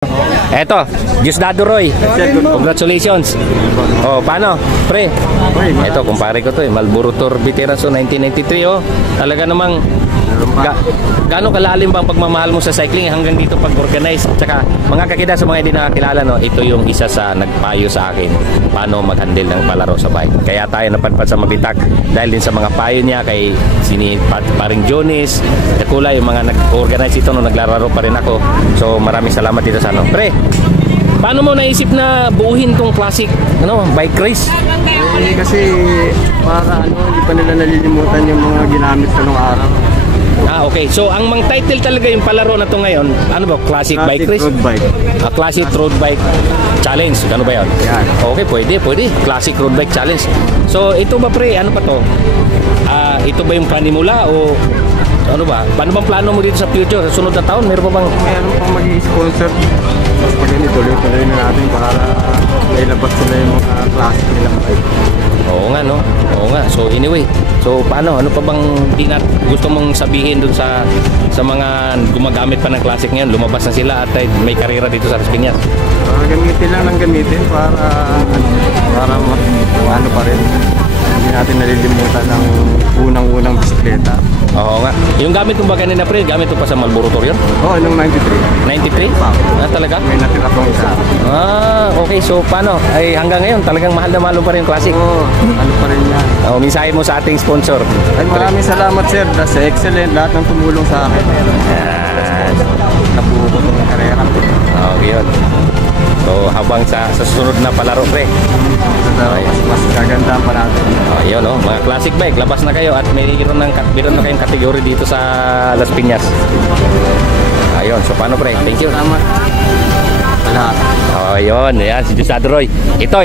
Eto, Diosdado Roy. Congratulations. Oh, paano? Pre. Eto, kumpare ko to eh. Marlboro Tour Veteran so 1993 oh. Talaga namang gaano kalalim bang pagmamahal mo sa cycling hanggang dito pag-organize. Tsaka mga kakida sa mga hindi nakakilala no, ito yung isa sa nagpayo sa akin paano mag-handle ng palaro sa bike. Kaya tayo napadpad sa Mabitak dahil din sa mga payo niya kay paring Jonis, Dakula, yung mga nag-organize ito no, naglalaro pa rin ako. So maraming salamat dito sa ano. Pre, paano mo naisip na buuhin tong classic bike race? Kasi para hindi pa nila nalilimutan yung mga ginamit sa nung araw. Okay. So ang mang title talaga yung palaro na to ngayon, ano ba? Classic bike race? Road bike. Classic road bike challenge. Ano ba 'yon? Yan. Okay, pwede. Classic road bike challenge. So ito ba pre, ano pa to? Ito ba yung panimula o ano ba? Paano bang plano mo dito sa future? Sa sunod na taon, meron pa bang pang mag-i-sponsor? Pag tuloy-tuloy na natin para mailabas sila yung mga classic nilang bike. Oo nga no. Oo nga. So anyway, so paano? Ano pa bang gusto mong sabihin dun sa mga gumagamit pa ng classic ngayon? Lumabas na sila at may karera dito sa Las Piñas. Gamitin lang ng gamitin para ano pa rin. Hindi natin nalilimutan ng unang-unang bisikleta. Oo nga. Yung gamit mo ba kanina pre? Gamit mo pa sa Marlboro Tour yun? Oo, nung 93. 93? Talaga? May natira pang isa. Okay. So paano? Ay hanggang ngayon talagang mahal na mahal pa rin yung classic. Oo, ano pa rin yan. Mensahe mo sa ating sponsor. Ay, maraming salamat sir. That's excellent. Lahat ng tumulong sa akin. Nabuo ko itong karera. Okay yun. So habang sa susunod na palaro pre, mas gagandahan pa natin. Ayun mga classic bike, labas na kayo at meron na kayong kategory dito sa Las Piñas. Ayun, so paano pre? Thank you. Salamat. Lahat. Ayun, yan si Diosdado Roy. Ito.